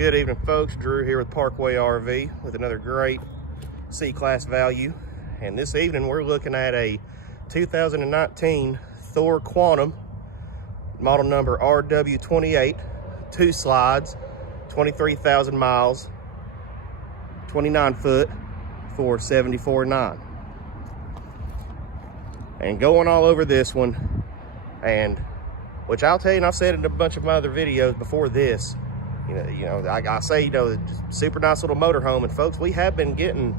Good evening, folks. Drew here with Parkway RV with another great C-Class value. And this evening we're looking at a 2019 THOR Quantum, model number RW28, 2 slides, 23,000 miles, 29 foot for $74,900. And going all over this one, and which I'll tell you, and I've said in a bunch of my other videos before this, I say, super nice little motorhome. And folks, we have been getting,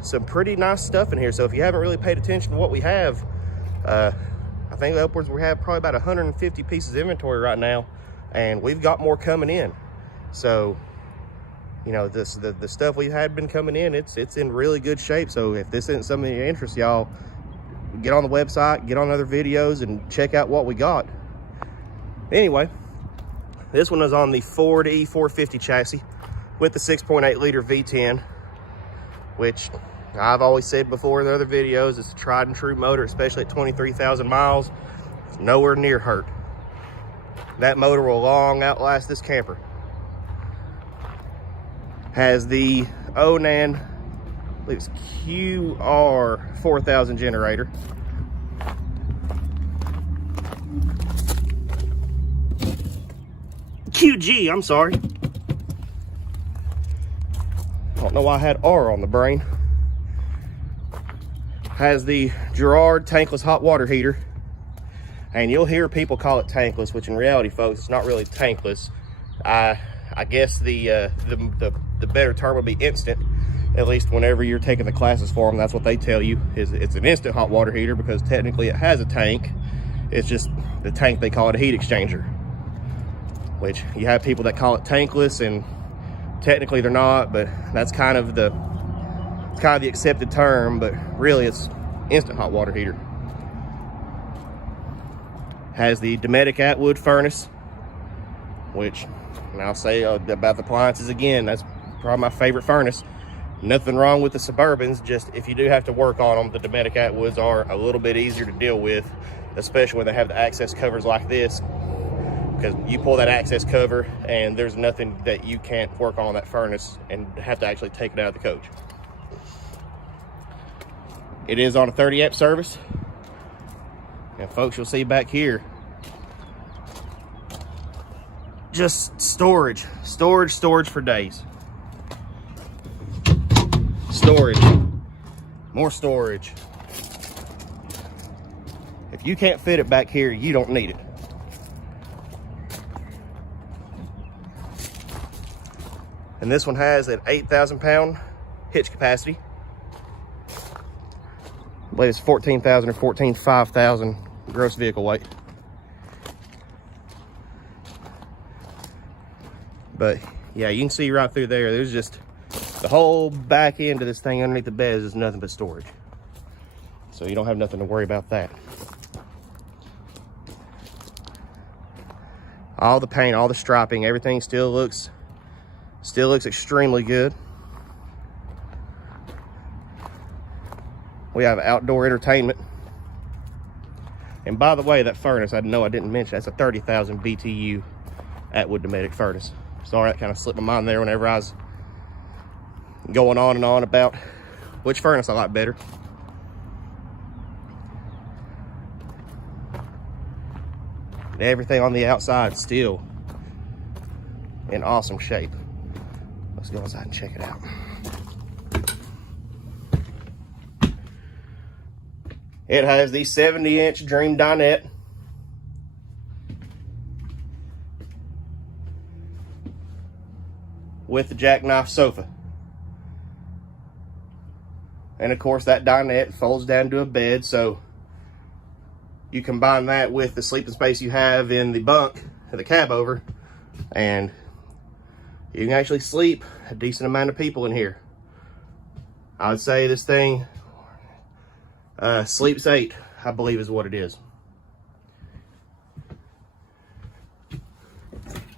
some pretty nice stuff in here. So if you haven't really paid attention to what we have, I think upwards we have probably about 150 pieces of inventory right now, and we've got more coming in. So, the stuff we had been coming in, it's in really good shape. So if this isn't something of your interest, y'all, get on the website, get on other videos, and check out what we got. Anyway, this one is on the Ford E450 chassis with the 6.8 liter V10, which I've always said before in the other videos, it's a tried and true motor, especially at 23,000 miles. It's nowhere near hurt. That motor will long outlast this camper. Has the Onan, I believe it's QR 4000 generator. QG, I'm sorry. I don't know why I had R on the brain. Has the Girard tankless hot water heater. And you'll hear people call it tankless, which in reality, folks, it's not really tankless. I guess the better term would be instant. At least whenever you're taking the classes for them, that's what they tell you, is it's an instant hot water heater, because technically it has a tank. It's just the tank, they call it a heat exchanger. Which you have people that call it tankless, and technically they're not, but that's kind of the accepted term, but really it's instant hot water heater. Has the Dometic Atwood furnace, which, and I'll say about the appliances again, that's probably my favorite furnace. Nothing wrong with the Suburbans, just if you do have to work on them, the Dometic Atwoods are a little bit easier to deal with, especially when they have the access covers like this. Because you pull that access cover and there's nothing that you can't work on that furnace and have to actually take it out of the coach. It is on a 30 amp service. And folks, you'll see back here, just storage for days. Storage, more storage. If you can't fit it back here, you don't need it. And this one has an 8,000 pound hitch capacity. I believe it's 14,000 or 5,000 gross vehicle weight. But yeah, you can see right through there, there's just the whole back end of this thing underneath the bed is nothing but storage. So you don't have nothing to worry about that. All the paint, all the striping, everything still looks extremely good. We have outdoor entertainment. And by the way, that furnace, I didn't mention, that's a 30,000 BTU Atwood Dometic furnace. Sorry, that kind of slipped my mind there whenever I was going on and on about which furnace I like better. And everything on the outside is still in awesome shape. Let's go inside and check it out. It has the 70-inch Dream dinette. With the jackknife sofa. And of course that dinette folds down to a bed, so you combine that with the sleeping space you have in the bunk, the cab over, and you can actually sleep a decent amount of people in here. I would say this thing sleeps 8, I believe is what it is.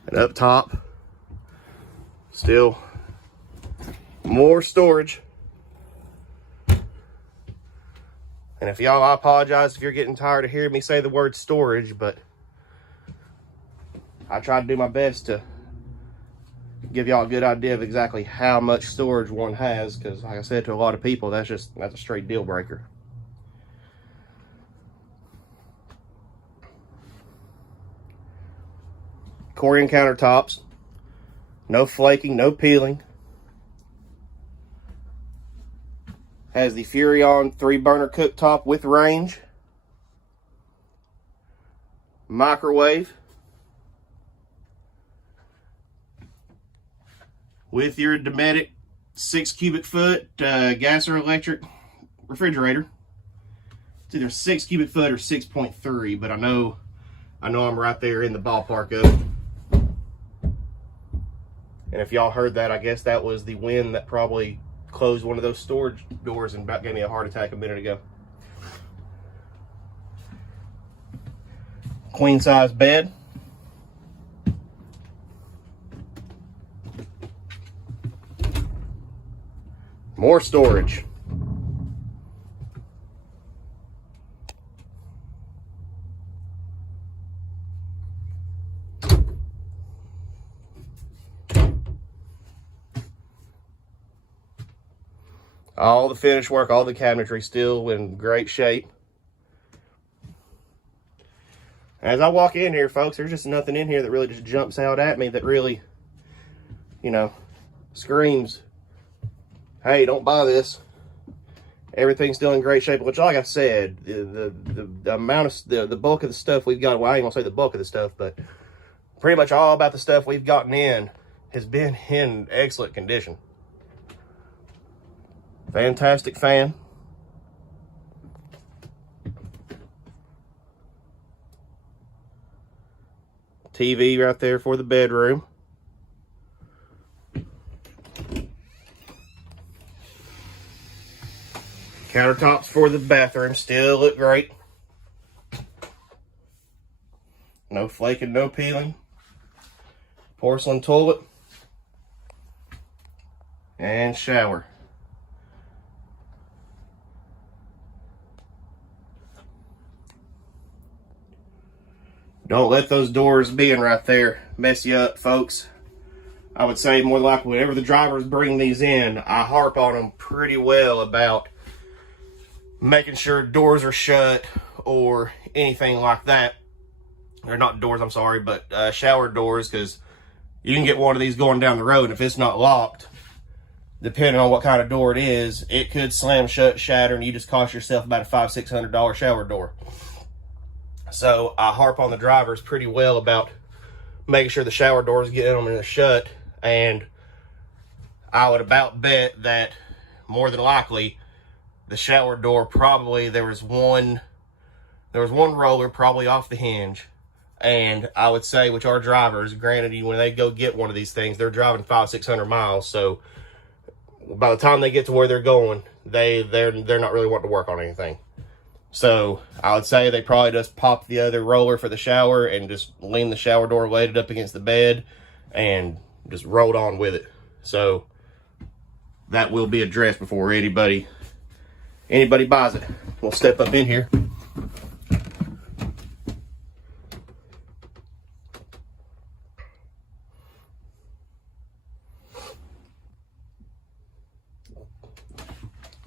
And up top, still more storage. And if y'all, I apologize if you're getting tired of hearing me say the word storage, but I try to do my best to give y'all a good idea of exactly how much storage one has, because like I said to a lot of people, that's a straight deal breaker. Corian countertops, no flaking, no peeling. Has the Furrion 3-burner cooktop with range. Microwave. With your Dometic 6 cubic foot gas or electric refrigerator. It's either 6 cubic foot or 6.3, but I know I'm right there in the ballpark of it. And if y'all heard that, I guess that was the wind that probably closed one of those storage doors and about gave me a heart attack a minute ago. Queen size bed. More storage. All the finish work, all the cabinetry still in great shape. As I walk in here, folks, there's just nothing in here that really just jumps out at me that really, you know, screams, hey, don't buy this. Everything's still in great shape, which, like I said, the amount of the bulk of the stuff we've got, well, I ain't gonna say the bulk of the stuff, but pretty much all about the stuff we've gotten in has been in excellent condition. Fantastic fan. TV right there for the bedroom. Countertops for the bathroom still look great. No flaking, no peeling. Porcelain toilet. And shower. Don't let those doors being right there mess you up, folks. I would say more than likely, whenever the drivers bring these in, I harp on them pretty well about making sure doors are shut or anything like that. Or not doors, I'm sorry, but shower doors, because you can get one of these going down the road, and if it's not locked, depending on what kind of door it is, it could slam shut, shatter, and you just cost yourself about a $500-600 shower door. So I harp on the drivers pretty well about making sure the shower doors get them in the shut, and I would about bet that more than likely the shower door probably there was one roller probably off the hinge, and I would say which our drivers, granted, when they go get one of these things, they're driving 500-600 miles, so by the time they get to where they're going, they're not really wanting to work on anything. So I would say they probably just popped the other roller for the shower and just leaned the shower door, laid it up against the bed, and just rolled on with it. So that will be addressed before anybody buys it. We'll step up in here.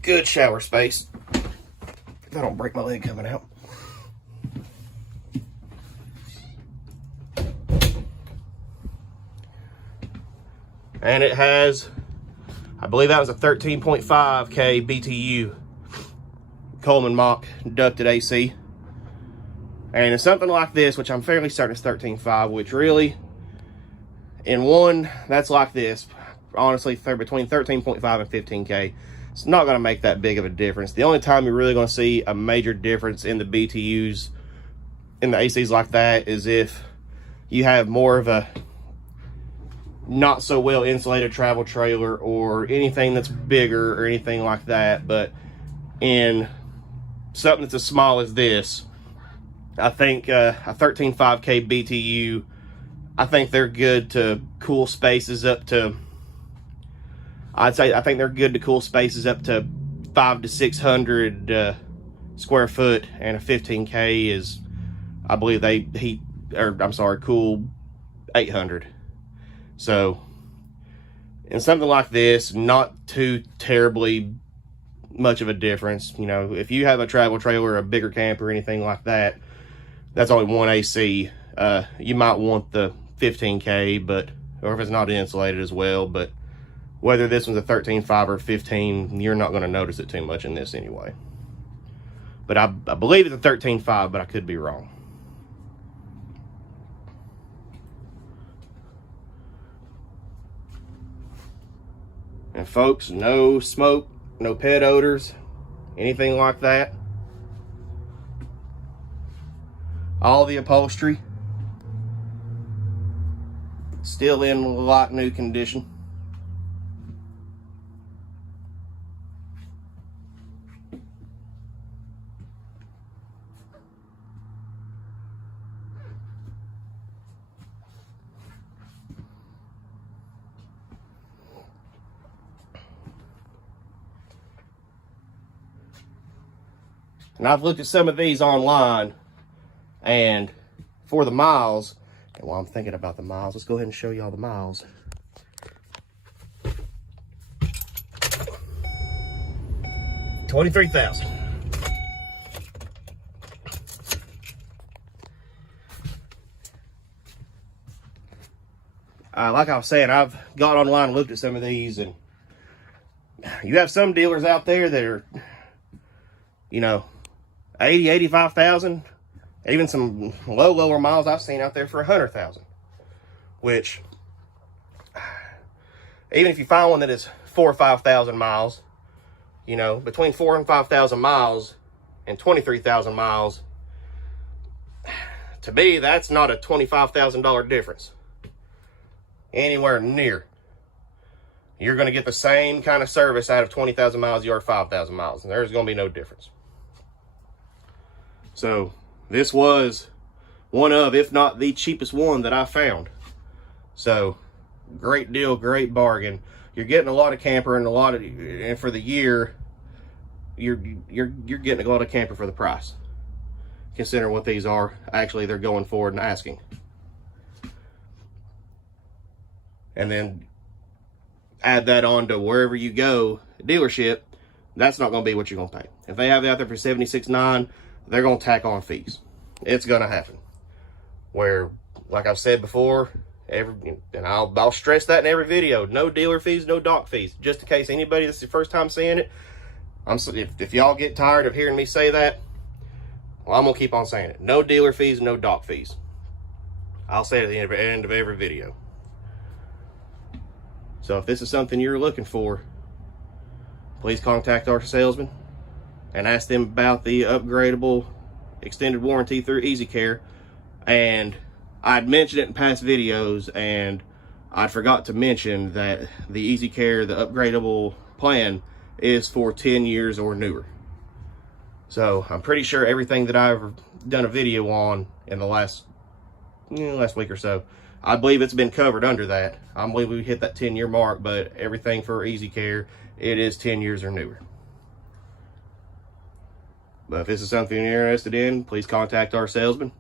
Good shower space. If I don't break my leg coming out. And it has, I believe that was a 13.5K BTU Coleman Mach ducted AC. And it's something like this, which I'm fairly certain is 13.5, which really, in one, that's like this. Honestly, between 13.5 and 15K. It's not going to make that big of a difference. The only time you're really going to see a major difference in the BTUs, in the ACs like that, is if you have more of a not so well insulated travel trailer or anything that's bigger or anything like that. But in something that's as small as this, I think a 13.5K BTU, I think they're good to cool spaces up to, I think they're good to cool spaces up to 500 to 600 square foot, and a 15K is, I believe cool 800. So And something like this, not too terribly much of a difference. You know, if you have a travel trailer, a bigger camper, anything like that, that's only one AC. You might want the 15K, but, or if it's not insulated as well, but whether this one's a 13.5 or 15, you're not going to notice it too much in this anyway. But I believe it's a 13.5, but I could be wrong. And folks, no smoke, no pet odors, anything like that. All the upholstery still in like new condition. And I've looked at some of these online, and for the miles, and while I'm thinking about the miles, let's go ahead and show you all the miles. $23,000. Like I was saying, I've got online and looked at some of these, and you have some dealers out there that are, you know, 80, 85,000, even some lower miles I've seen out there for 100,000, which, even if you find one that is 4,000 or 5,000 miles, you know, between 4,000 and 5,000 miles and 23,000 miles, to me, that's not a $25,000 difference. Anywhere near. You're going to get the same kind of service out of 20,000 miles you are 5,000 miles, and there's going to be no difference. So this was one of, if not the cheapest one that I found. So great deal, great bargain. You're getting a lot of camper and and for the year, you're getting a lot of camper for the price. Consider what these are. Actually, they're going forward and asking. And then add that on to wherever you go, dealership, that's not going to be what you're going to pay. If they have it out there for $76,900, they're going to tack on fees. It's going to happen. Where, like I've said before, and I'll stress that in every video, no dealer fees, no dock fees. Just in case anybody, this is the first time saying it, if y'all get tired of hearing me say that, well, I'm going to keep on saying it. No dealer fees, no dock fees. I'll say it at the end of every video. So if this is something you're looking for, please contact our salesman and ask them about the upgradable extended warranty through Easy Care. And I'd mentioned it in past videos, and I forgot to mention that the Easy Care, the upgradable plan, is for 10 years or newer. So I'm pretty sure everything that I've done a video on in the last week or so, I believe it's been covered under that. I believe we hit that 10-year mark, but everything for Easy Care, it is 10 years or newer. But if this is something you're interested in, please contact our salesman.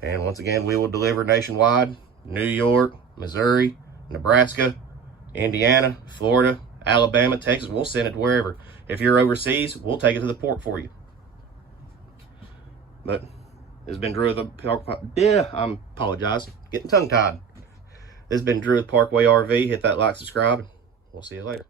And once again, we will deliver nationwide: New York, Missouri, Nebraska, Indiana, Florida, Alabama, Texas. We'll send it to wherever. If you're overseas, we'll take it to the port for you. But this has been Drew with I apologize. Getting tongue-tied. This has been Drew with Parkway RV. Hit that like, subscribe, and we'll see you later.